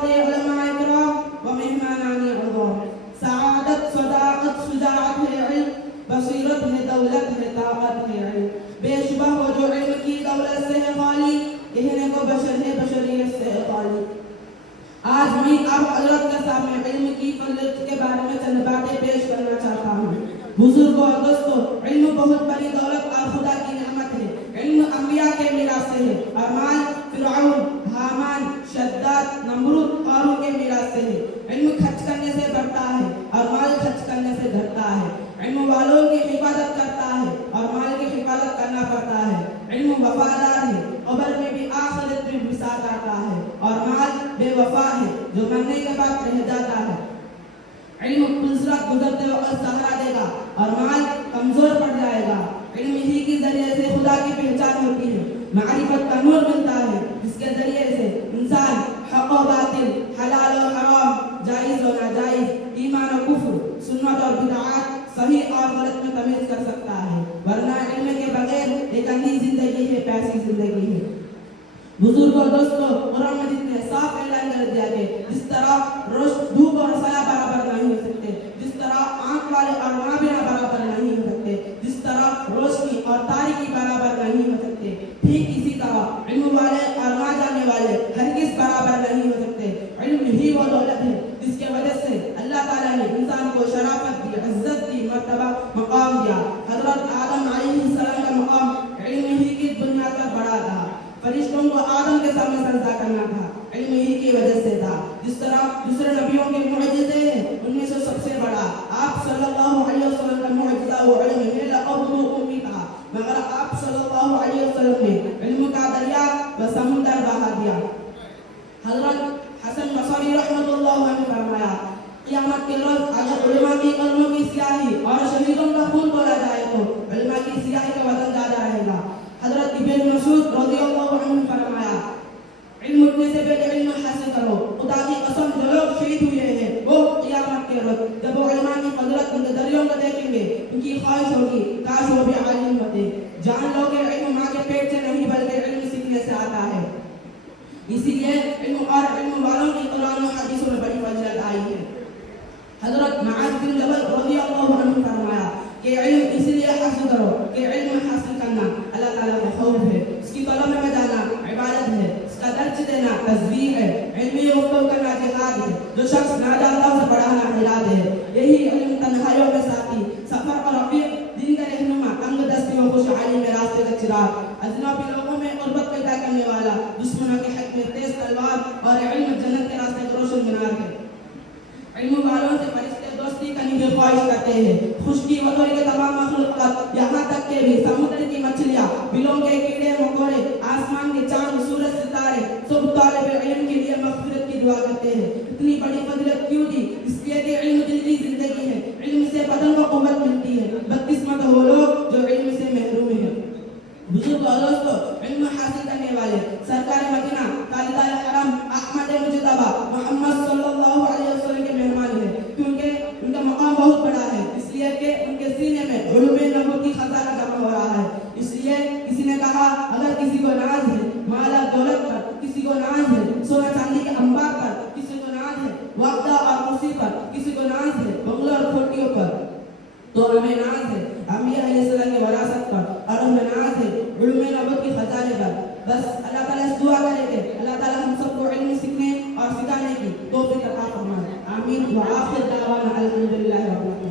حضرات علماء کرام و مہمانان عظام، سعادت صداقت شجاعت ہے علم، بصیرت ہے دولت ہے طاقت ہے علم، بے شبہ وہ جو علم کی دولت سے ہے خالی، کہنے کو بشر ہے بشریت سے ہے خالی۔ آج میں آپ حضرت کے سامنے علم کی فضیلت کے بارے میں چند باتیں پیش کرنا چاہتا ہوں۔ بزرگوں اور دوستوں، علم بہت بڑی دولت اور خدا کی نعمت ہے۔ علم انبیاء کے میراث سے ہے، اور مال فرعون، حامان، شداد، نمرود اور ان کے میراث سے ہے۔ علم خرچ کرنے سے بڑھتا ہے اور مال خرچ کرنے سے گھٹتا ہے۔ علم والوں کی حفاظت کرتا ہے اور مال کی حفاظت کرنا پڑتا ہے۔ علم وفادار ہے، قبر میں بھی آخرت میں بھی ساتھ آتا ہے، اور مال بے وفا ہے جو مرنے کے بعد رہ جاتا ہے۔ علم پلسرت گزرتے وقت سہارا دے گا اور مال کمزور پڑ جائے گا۔ علم ہی کے ذریعے سے خدا کی پہچان ہوتی ہے، معرفت کا نور ملتا ہے، جس کے ذریعے سے انسان حق و باطل، حلال و حرام، جائز و ناجائز، ایمان و کفر، سنت اور بدعات، صحیح اور غلط میں تمیز کر سکتا ہے، ورنہ علم کے بغیر ایک اندھی زندگی ہے، پیسی زندگی ہے۔ بزرگوں اور دوستوں، قرآن مجید نے صاف اعلان کر دیا کہ جس طرح دھوپ اور سایہ برابر نہیں ہو سکتے، جس طرح آنکھ والے اور نابینا برابر نہیں ہو سکتے، جس طرح روشنی اور تاریکی برابر نہیں ہو سکتے، ٹھیک اسی طرح علم والے اور نہ جانے والے ہرگز برابر نہیں ہو سکتے۔ علم ہی وہ دولت ہے جس کی وجہ سے اللہ تعالیٰ نے انسان کو شرافت دی، عزت دی، مرتبہ مقام دیا۔ حضرت آدم علیہ السلام کا مقام علم ہی کی بنیاد پر بڑا تھا۔ فرشتوں کو آدم کے سامنے سجدہ کرنا تھا، علم ہی کی وجہ سے تھا۔ جس طرح دوسرے نبیوں کے معجزے ہیں، ان میں سے سب سے بڑا آپ صلی اللہ علیہ وسلم کا معجزہ وہ علم ہے، لَأَبْلُغُ أُمِّي تھا، مگر آپ صلی اللہ علیہ وسلم نے علم کا دریا و سمندر بہا دیا۔ حضرت حسن بصری رحمۃ اللہ عنہ فرمایا، قیامت کے روز اگر علماء کی قلموں کی سیاہی اور شہیدوں کا خون تولا جائے تو علماء کی سیاہی کا وزن زیادہ رہے گا۔ حضرت ابن مسعود رضی اللہ عنہ فرمایا، علم اٹھنے سے پہلے علم حاصل کرو، خدا کی قسم جو لوگ شہید ہوئے ہیں وہ قیامت کے روز جب وہ علماء کی فضیلت ان کے دریوں کو دیکھیں گے، ان کی خواہش ہوگی کاش وہ بھی عالم ہوتے۔ جان لو کہ علم ماں کے پیٹ سے نہیں بلکہ علم سیکھنے سے آتا ہے۔ اسی لیے علم اور علم والوں کی قرآن و حدیثوں میں بڑی فضیلت آئی ہے۔ حضرت معاذ بن جبل رضی اللہ عنہ فرمایا کہ علم اس لیے حاصل کرو کہ علم حاصل کرنا اللہ تعالیٰ کا خوف ہے، اس کی طلب میں جانا عبادت ہے، اس کا درس دینا تسبیح ہے، علمی گفتگو کرنا جہاد ہے، جو شخص نہ جانتا اسے پڑھانا ہدایت ہے۔ یہی علم تنہائیوں کے ساتھی، سفر اور رفیق، دین کا رہنما، تنگ دستی و خوشحالی میں راستے کا چراغ، اجنبی لوگوں میں قربت پیدا کرنے والا، دشمنوں کے حق میں تیز تلوار، اور علم جنت کے راستے کو روشن مینار ہے۔ علم والوں سے فرشتے دوستی کرنے کی خواہش کرتے ہیں، خشکی وطور کے تمام مخلوقات، یہاں تک کہ بھی سمندر کی مچھلیاں، بلوں کے کیڑے مکوڑے، آسمان کے چاند، سورج، ستارے، سب طالب علم کے لیے مغفرت کی دعا کرتے ہیں۔ اتنی بڑی فضیلت کیوں دی؟ اس لیے کہ علم دلی زندگی ہے، علم سے بدن کو قوت ملتی ہے۔ بدقسمت وہ لوگ جو علم سے محروم ہیں۔ بزرگ اور دوستو، علم حاصل کرنے والے سرکار مدینہ تاجدار حرم احمد مجتبی محمد صلی اللہ علیہ وسلم کے مہمان ہیں، کیونکہ ان کا مقام بہت بڑا ہے، اس لیے کہ ان کے سینے میں علوم نبوت کی خزانہ جمع ہو رہا ہے۔ اس لیے کسی نے کہا اگر کسی کو ناز ہے مال دولت پر، کسی کو ناز ہے سونا چاندی کے انبار پر، کسی کو ناز ہے وقت اور کرسی پر، کسی کو ناز ہے بنگلوں اور کھوٹیوں پر، تو ہمیں ناز ہے انبیاء علیہ السلام کی وراثت پر، اور ہمیں ناز ہے علوم نبوت کی خزانے پر۔ بس اللہ تعالیٰ اس دعا کرے کہ اللہ تعالیٰ ہم سب کو علم سیکھنے اور سکھانے کی توفیق عطا فرمائے۔ آمین۔ وآخر دعوانا الحمدللہ رب العالمین۔